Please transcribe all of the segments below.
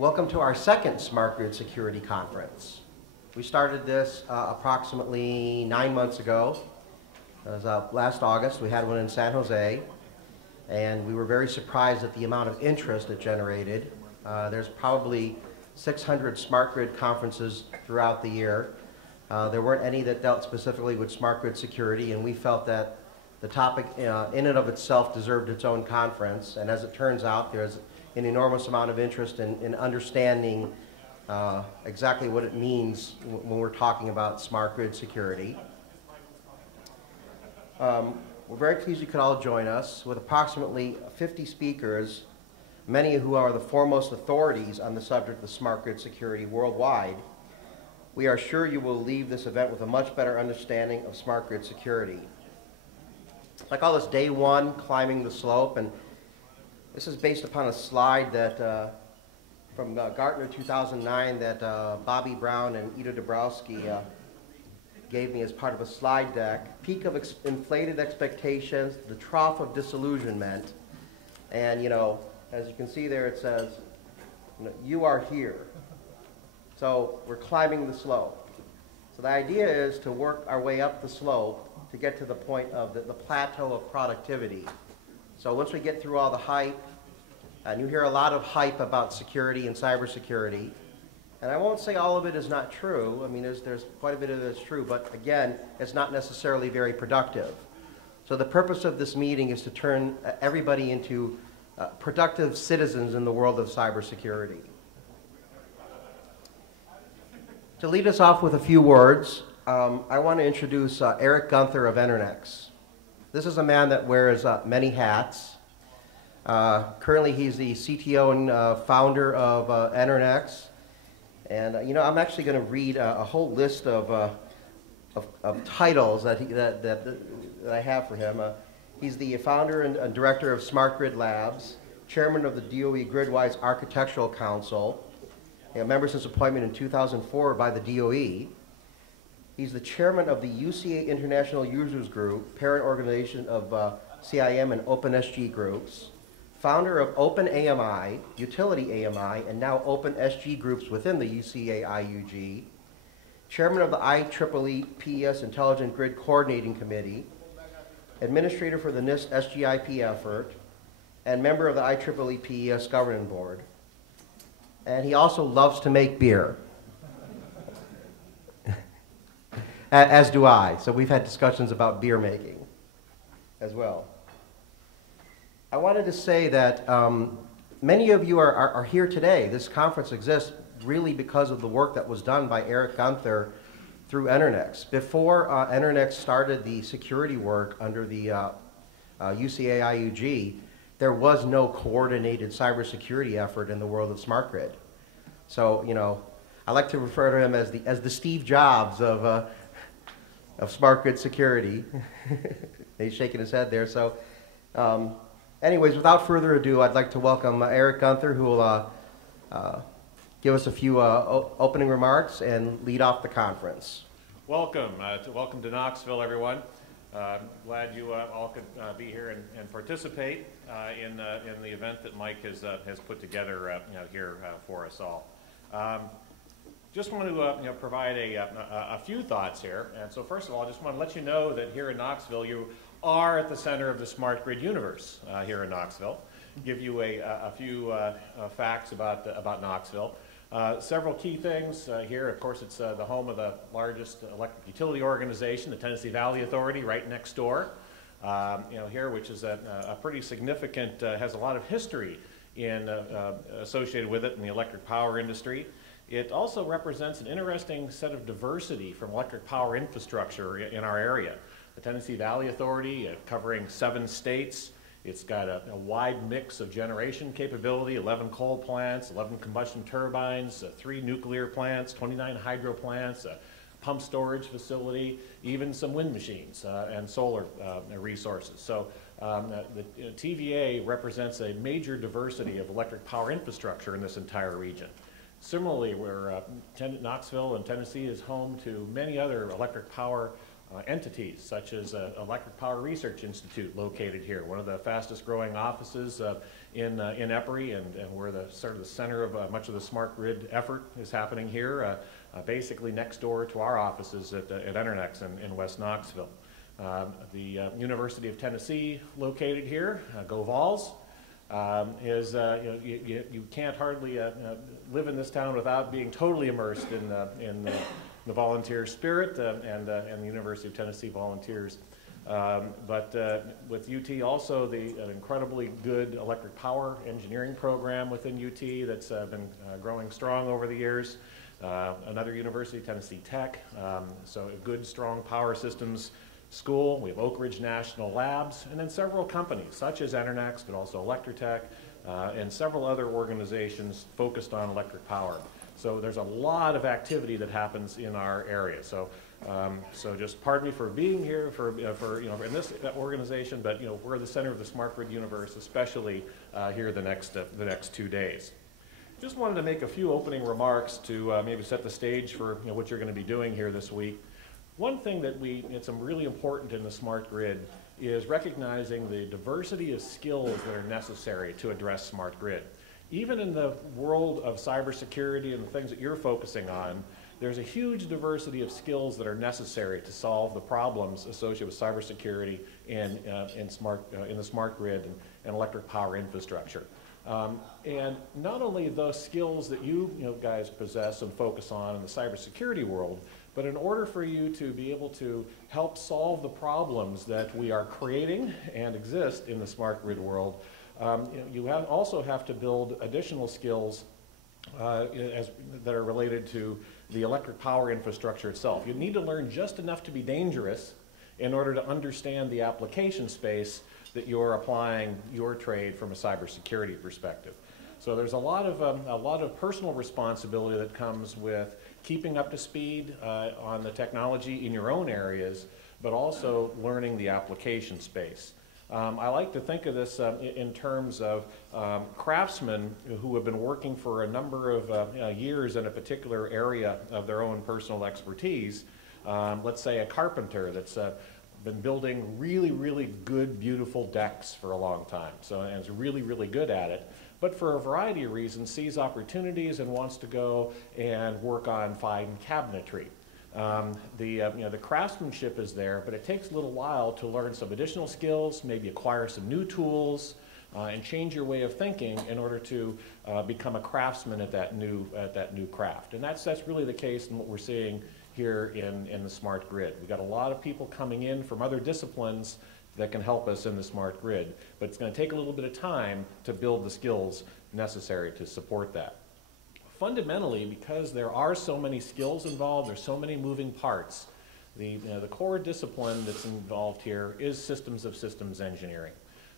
Welcome to our second Smart Grid Security Conference. We started this approximately 9 months ago. It was last August. We had one in San Jose, and we were very surprised at the amount of interest it generated. There's probably 600 smart grid conferences throughout the year. There weren't any that dealt specifically with smart grid security, and we felt that the topic in and of itself deserved its own conference. And as it turns out, there's an enormous amount of interest in understanding exactly what it means when we're talking about smart grid security. We're very pleased you could all join us with approximately 50 speakers, many who are the foremost authorities on the subject of smart grid security worldwide. We are sure you will leave this event with a much better understanding of smart grid security. I call this day one, climbing the slope, and this is based upon a slide that from Gartner 2009 that Bobby Brown and Ida Dabrowski gave me as part of a slide deck. Peak of inflated expectations, the trough of disillusionment, and as you can see there, it says, you are here. So we're climbing the slope. So the idea is to work our way up the slope to get to the point of the plateau of productivity. So once we get through all the hype, and you hear a lot of hype about security and cybersecurity, and I won't say all of it is not true. I mean, there's quite a bit of it that's true, but again, it's not necessarily very productive. So the purpose of this meeting is to turn everybody into productive citizens in the world of cybersecurity. To lead us off with a few words, I want to introduce Eric Gunther of Enernex. This is a man that wears many hats. Currently, he's the CTO and founder of Enernex. And I'm actually going to read a whole list of titles that I have for him. He's the founder and director of Smart Grid Labs, chairman of the DOE GridWise Architectural Council, a member since appointment in 2004 by the DOE. He's the chairman of the UCA International Users Group, parent organization of CIM and OpenSG groups, founder of OpenAMI, Utility AMI, and now OpenSG groups within the UCA IUG, chairman of the IEEE PES Intelligent Grid Coordinating Committee, administrator for the NIST SGIP effort, and member of the IEEE PES Governing Board. And he also loves to make beer. As do I. So we've had discussions about beer making as well. I wanted to say that many of you are here today. This conference exists really because of the work that was done by Eric Gunther through Enernex. Before Enernex started the security work under the UCA IUG, there was no coordinated cybersecurity effort in the world of smart grid. So, I like to refer to him as the Steve Jobs of smart grid security. He's shaking his head there. So, anyways, without further ado, I'd like to welcome Eric Gunther, who will give us a few opening remarks and lead off the conference. Welcome to Knoxville, everyone. I'm glad you all could be here and participate in the event that Mike has put together here for us all. Just want to provide a few thoughts here. And so first of all, I just want to let you know that here in Knoxville, you are at the center of the smart grid universe here in Knoxville. Give you a few facts about Knoxville. Several key things here. Of course, it's the home of the largest electric utility organization, the Tennessee Valley Authority, right next door. Here, which is a pretty significant, has a lot of history associated with it in the electric power industry. It also represents an interesting set of diversity from electric power infrastructure in our area. The Tennessee Valley Authority, covering 7 states. It's got a wide mix of generation capability, 11 coal plants, 11 combustion turbines, 3 nuclear plants, 29 hydro plants, a pump storage facility, even some wind machines and solar resources. So the TVA represents a major diversity of electric power infrastructure in this entire region. Similarly, Knoxville and Tennessee is home to many other electric power entities such as Electric Power Research Institute located here, one of the fastest growing offices in Epworth, and where the sort of the center of much of the smart grid effort is happening here, basically next door to our offices at Enernex in West Knoxville. The University of Tennessee located here, Go Vols, is you can't hardly live in this town without being totally immersed in the volunteer spirit and the University of Tennessee volunteers. But with UT also, an incredibly good electric power engineering program within UT that's been growing strong over the years. Another university, Tennessee Tech, so a good, strong power systems school. We have Oak Ridge National Labs, and then several companies such as Enernex, but also Electrotech, and several other organizations focused on electric power. So there's a lot of activity that happens in our area. So just pardon me for being here in this organization, but we're the center of the smart grid universe, especially here the next 2 days. Just wanted to make a few opening remarks to maybe set the stage for what you're going to be doing here this week. One thing that it's really important in the smart grid is recognizing the diversity of skills that are necessary to address smart grid. Even in the world of cybersecurity and the things that you're focusing on, there's a huge diversity of skills that are necessary to solve the problems associated with cybersecurity and in the smart grid and electric power infrastructure. And not only those skills that you guys possess and focus on in the cybersecurity world, but in order for you to be able to help solve the problems that we are creating and exist in the smart grid world, you also have to build additional skills that are related to the electric power infrastructure itself. You need to learn just enough to be dangerous in order to understand the application space that you're applying your trade from a cybersecurity perspective. So there's a lot of personal responsibility that comes with keeping up to speed on the technology in your own areas, but also learning the application space. I like to think of this in terms of craftsmen who have been working for a number of years in a particular area of their own personal expertise. Let's say a carpenter that's been building really, really good, beautiful decks for a long time, and is really, really good at it, but for a variety of reasons sees opportunities and wants to go and work on fine cabinetry. The craftsmanship is there, but it takes a little while to learn some additional skills, maybe acquire some new tools, and change your way of thinking in order to become a craftsman at that new craft. And that's really the case in what we're seeing here in the smart grid. We've got a lot of people coming in from other disciplines that can help us in the smart grid, but it's going to take a little bit of time to build the skills necessary to support that. Fundamentally, because there are so many skills involved, there's so many moving parts, the core discipline that's involved here is systems of systems engineering.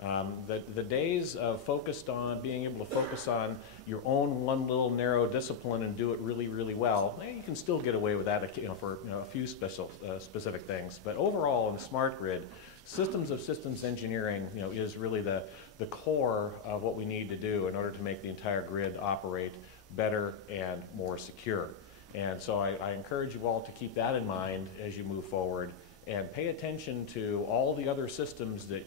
The days of focused on being able to focus on your own one little narrow discipline and do it really, really well, you can still get away with that for a few specific things. But overall, in the smart grid, systems of systems engineering is really the core of what we need to do in order to make the entire grid operate better and more secure. And so I encourage you all to keep that in mind as you move forward and pay attention to all the other systems that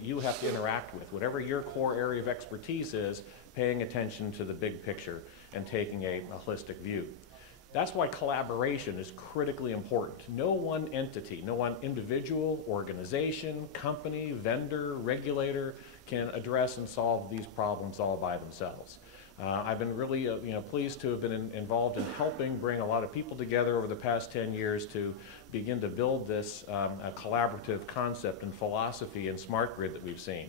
you have to interact with. Whatever your core area of expertise is, paying attention to the big picture and taking a holistic view. That's why collaboration is critically important. No one entity, no one individual, organization, company, vendor, regulator can address and solve these problems all by themselves. I've been really pleased to have been involved in helping bring a lot of people together over the past 10 years to begin to build this collaborative concept and philosophy in smart grid that we've seen.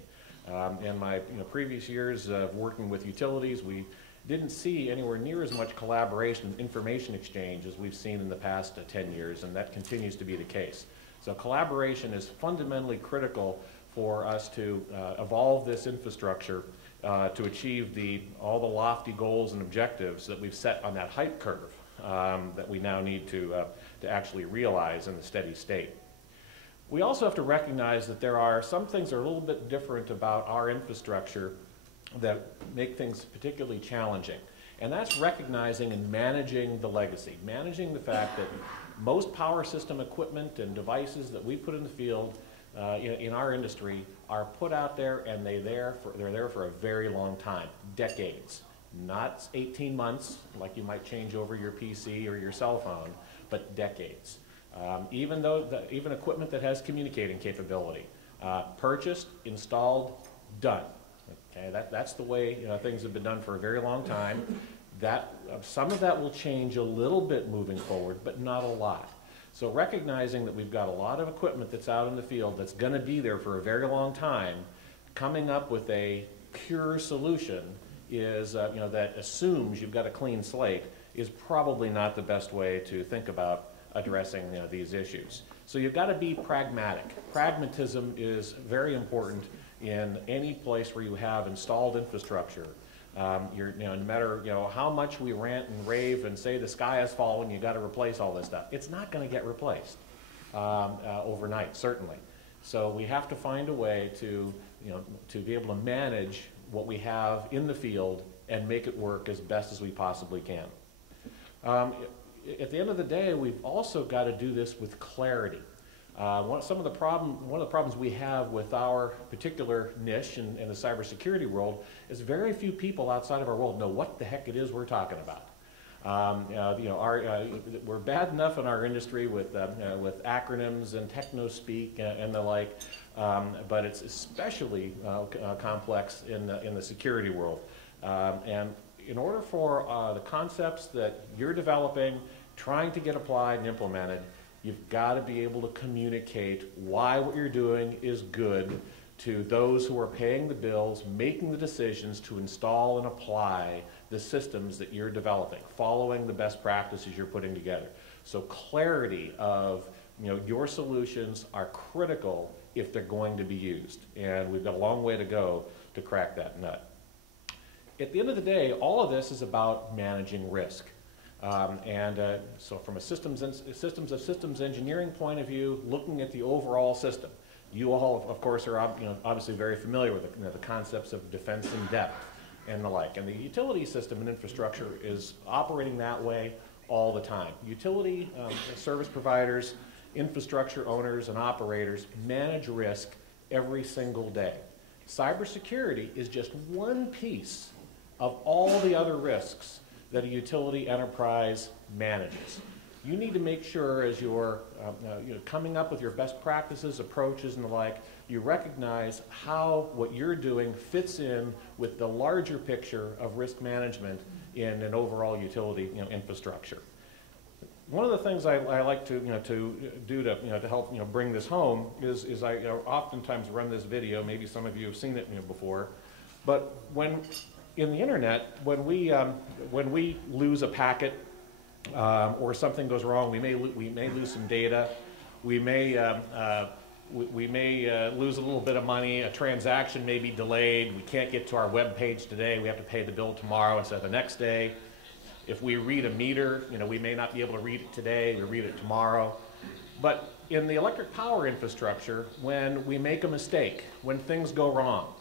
In my previous years of working with utilities, we didn't see anywhere near as much collaboration and information exchange as we've seen in the past 10 years, and that continues to be the case. So collaboration is fundamentally critical for us to evolve this infrastructure to achieve all the lofty goals and objectives that we've set on that hype curve that we now need to actually realize in the steady state. We also have to recognize that there are some things that are a little bit different about our infrastructure that make things particularly challenging. And that's recognizing and managing the legacy, managing the fact that most power system equipment and devices that we put in the field in our industry are put out there, and they're there for a very long time, decades. Not 18 months, like you might change over your PC or your cell phone, but decades. Even equipment that has communicating capability, purchased, installed, done. Okay, that's the way things have been done for a very long time. Some of that will change a little bit moving forward, but not a lot. So recognizing that we've got a lot of equipment that's out in the field that's going to be there for a very long time, coming up with a pure solution is, that assumes you've got a clean slate, is probably not the best way to think about addressing these issues. So you've got to be pragmatic. Pragmatism is very important in any place where you have installed infrastructure. No matter how much we rant and rave and say the sky has fallen, you got to replace all this stuff. It's not going to get replaced overnight, certainly. So we have to find a way to be able to manage what we have in the field and make it work as best as we possibly can. At the end of the day, we've also got to do this with clarity. One of the problems we have with our particular niche in the cybersecurity world is very few people outside of our world know what the heck it is we're talking about. We're bad enough in our industry with acronyms and techno-speak and the like, but it's especially complex in the security world. And in order for the concepts that you're developing, trying to get applied and implemented, you've got to be able to communicate why what you're doing is good to those who are paying the bills, making the decisions to install and apply the systems that you're developing, following the best practices you're putting together. So clarity of your solutions are critical if they're going to be used. And we've got a long way to go to crack that nut. At the end of the day, all of this is about managing risk. So from a systems engineering point of view, looking at the overall system, you all, of course, are obviously very familiar with the concepts of defense in depth and the like. And the utility system and infrastructure is operating that way all the time. Utility service providers, infrastructure owners, and operators manage risk every single day. Cybersecurity is just one piece of all the other risks that a utility enterprise manages. You need to make sure as you're coming up with your best practices, approaches, and the like, you recognize how what you're doing fits in with the larger picture of risk management in an overall utility infrastructure. One of the things I like to do to help help this home is I oftentimes run this video. Maybe some of you have seen it before, but in the internet, when we lose a packet or something goes wrong, we may lose some data, we may lose a little bit of money, a transaction may be delayed, we can't get to our web page today, we have to pay the bill tomorrow instead of the next day. If we read a meter, we may not be able to read it today, we read it tomorrow. But in the electric power infrastructure, when we make a mistake, when things go wrong,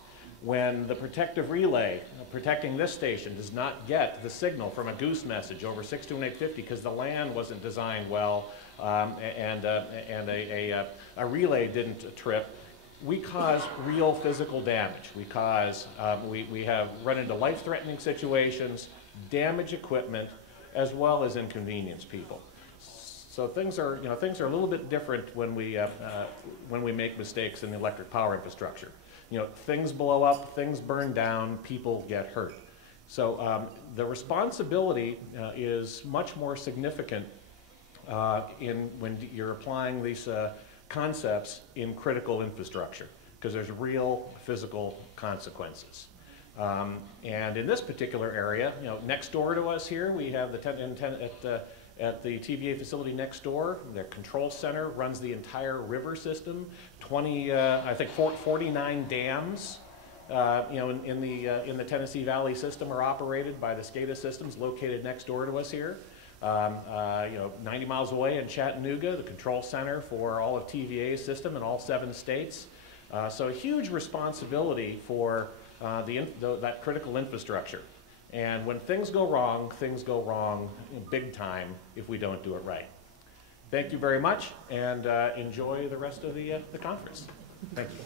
when the protective relay protecting this station does not get the signal from a goose message over 62850 because the LAN wasn't designed well and a relay didn't trip, we cause real physical damage. We have run into life-threatening situations, damage equipment, as well as inconvenience people. So things are a little bit different when we make mistakes in the electric power infrastructure. Things blow up, things burn down, people get hurt. So the responsibility is much more significant when you're applying these concepts in critical infrastructure, because there's real physical consequences. And in this particular area, next door to us here, we have at the TVA facility next door. Their control center runs the entire river system. 49 dams, in the Tennessee Valley system are operated by the SCADA systems located next door to us here. 90 miles away in Chattanooga, the control center for all of TVA's system in all 7 states. So a huge responsibility for that critical infrastructure. And when things go wrong big time if we don't do it right. Thank you very much, and enjoy the rest of the conference. Thank you.